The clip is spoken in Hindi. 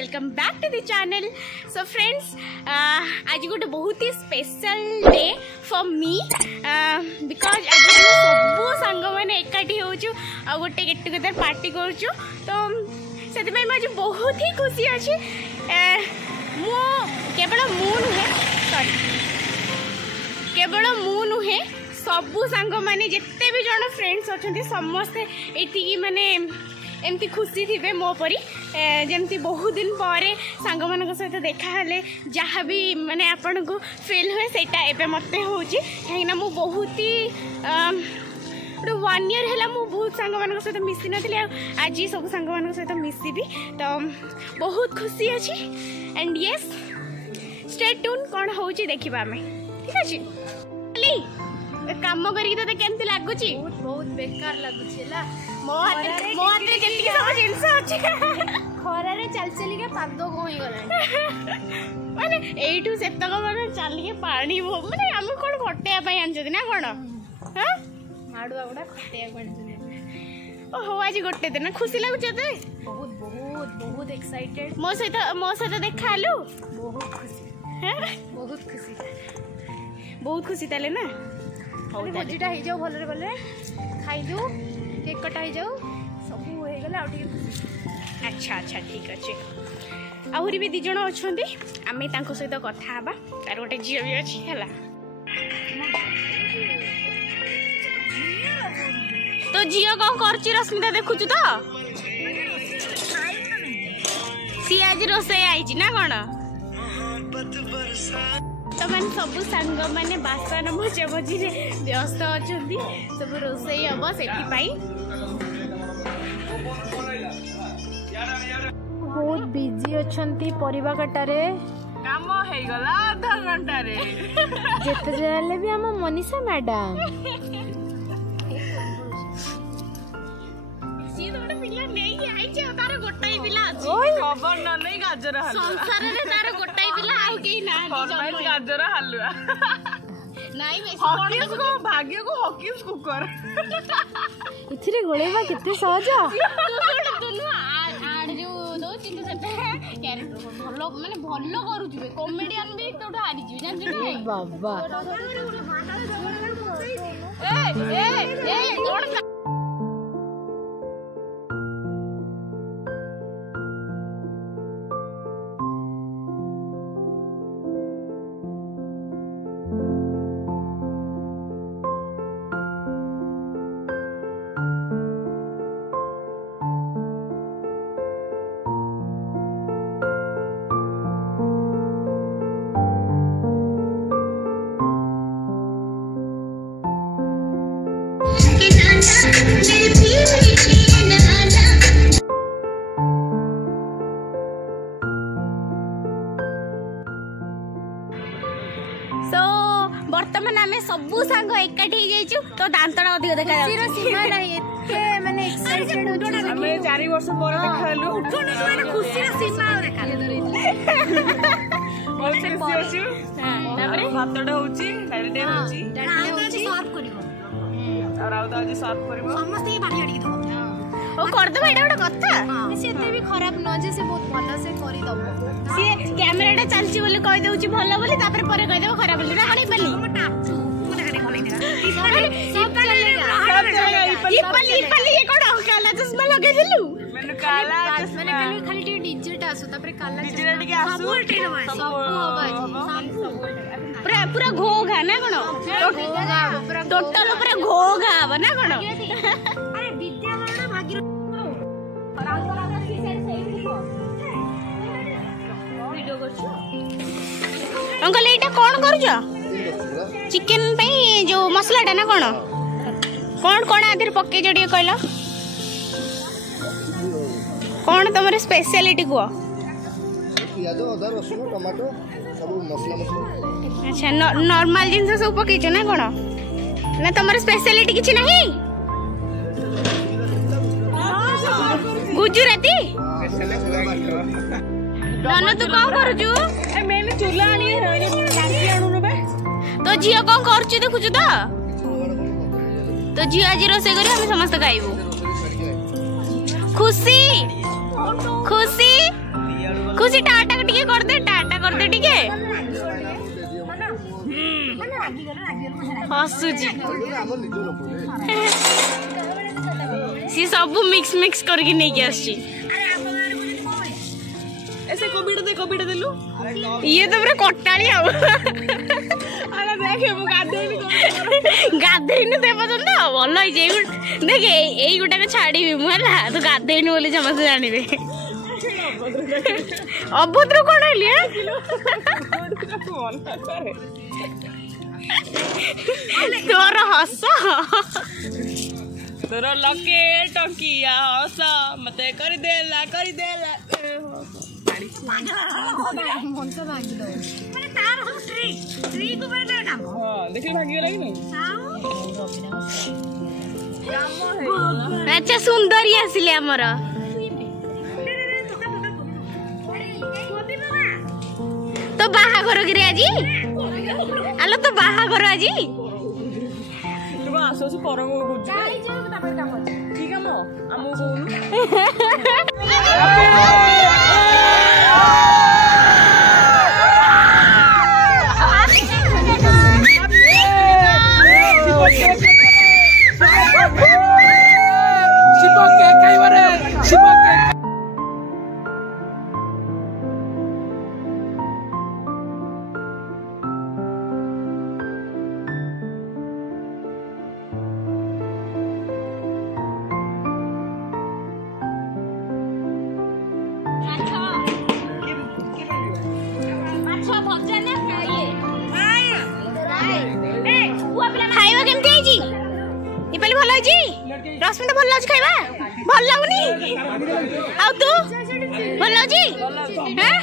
Welcome back to the channel. So friends, आज गोटे बहुत ही special day for me because आज सब सांग मैंने एकाठी हो गोटे गेट टुगेदर पार्टी करूँ। तो से आज बहुत ही खुशी अच्छी। केवल मु नुहे सॉरी केवल मु नुहे सबू सांग मैंने जिते भी जन फ्रेंड्स अच्छा समस्ते ये माने एमती खुशी थे मो परी जमती बहुत दिन पर सांग मान सहित देखा जहाँ भी माने आपन को फील हुए सेटा एबे मते होची कहीं मु बहुत ही 1 year है बहुत सांग मान सहित मिसी नी आज सब सांग मान सहित मिसबी तो बहुत खुशी अच्छी। एंड यस स्टे ट्यून कौन हो देखा आम ठीक अच्छे काम करी तो केमती लगुच बहुत बेकार लगुच मो हाथ जी सब जिनस अच्छे खरारे चल चलिके पाद गई गला माने एठू सेतक माने चलिके पानी माने आम कौन खटेया आनछथि ना कौन हाँ माड़ुआ गुड़ा खटेया ओहो आज गोटे दिन खुशी लगुच बहुत बहुत बहुत एक्साइटेड मो सहित देखा लु बहुत खुशी बहुत खुशी बहुत खुशी ताले ना भोजीटा हो जाऊ भलरे भलरे खाइदु केक कटा हो जाऊ सब हो गले आ अच्छा अच्छा ठीक अच्छे। आहरी भी दिज अच्छा आम सहित कथा हवा तार गोटे झील भी अच्छी है तो झील कौन कर रश्मिता देखु तो सी आज रोसे आई ना कौन तो मैंने सब सांग मैंने बासन मजा मझी व्यस्त अच्छा सब रोसई हम से बहुत बिजी अच्छी परिवा कटारे काम हो गला आधा घंटा रे जेते जाले भी हम मनीषा मैडम सी तो गोटे पिला नहीं आई जे तार गोटाई पिला अछि खबर न नहीं गाजर हलवा संसार रे तार गोटाई पिला आ केही ना फॉर्मल गाजर हलवा नहीं बेसी हॉकीज को भाग्य को हॉकीज कुकर इथिरे गोलेबा केते सहज दुनु आड़ जो दो चिंता सेटा कैरेक्टर भलो माने भलो करू जुबे कॉमेडियन भी तोटा हारी जुबे जान जे बाबा ए कोन बर्तमान आम सबू सांग एकाठी तो दांतटा अधिक देखा सीमा नहीं एते माने एक्साइटेड होछ हमें 4 वर्ष पर देखालु खुशी सीमा देखा बहुत खुशी अछि तापर भातडा होची डायरेक्ट होची डायरेक्ट सर्व करिवो और आउ आज सर्व करिवो समस्त बाड़ी अड़ी दो ओ कर दबा एटा गोटे कथा से एते भी खराब न जे से बहुत भलो से करि दबो सी कैमराटा चलची बोली कहि दउची भलो बोली तापर परे कहि देबो खराब बोली ना हणी पली सब चलेगा ये पली ये कोन काला चश्मा लगे दिलु मैंने काला मैंने खाली खाली टी डिजिट आसु तापर काला डिजिटल के आसु सब पूरा पूरा घोघा ना कोन टोटल पूरा घोघा हबा ना कोन अरे विद्यालय भागी वीडियो करछु अंकल एटा कोन करूछ चिकन पे जो मसलाटा ना कोन कौन कौन आधर पके जड़िए कहला कौन तुम स्पेशलिटी को पियाज अदा रसुन टमाटो सब मसला मसला अच्छा नॉर्मल जिनस सब पकेछ ना कोन ना तुम स्पेशलिटी किछि नहीं गुजराती नन तू कौन करूछु ए मैंने चूल्हा आनी डांकी आनु बे तो झियो कौन करछु देखुछु तो झियो आज रोसे करी हम समस्त खाइबू खुशी खुशी कौची टाटा टिके कर दे टिके हसुची सी सब मिक्स करके नहीं के आसी ऐसे कोबीटा देलु ये तो पूरा कटाली आ अरे देखे मु गाधेनु दे पसंद भल होइजे देख एई गुटा छाड़ीबी मु हला तू गाधेनु बोली समस्त जानिबे अभद्र कोन हलिया तोर हस तोर लके टकिया हस मते कर देला देखिए भागी गला कि नहीं अच्छा सुंदरी आसिले हमर तो बाहाघर कि आज आलो तो बाहाघर आज तू आसो से परंग गुज ठीक है मो हमु खाइबा केमती आइजी इपाली भल आइजी रश्मिता भल लाज खाइबा भल लागुनी आ तू भल लाजी हैं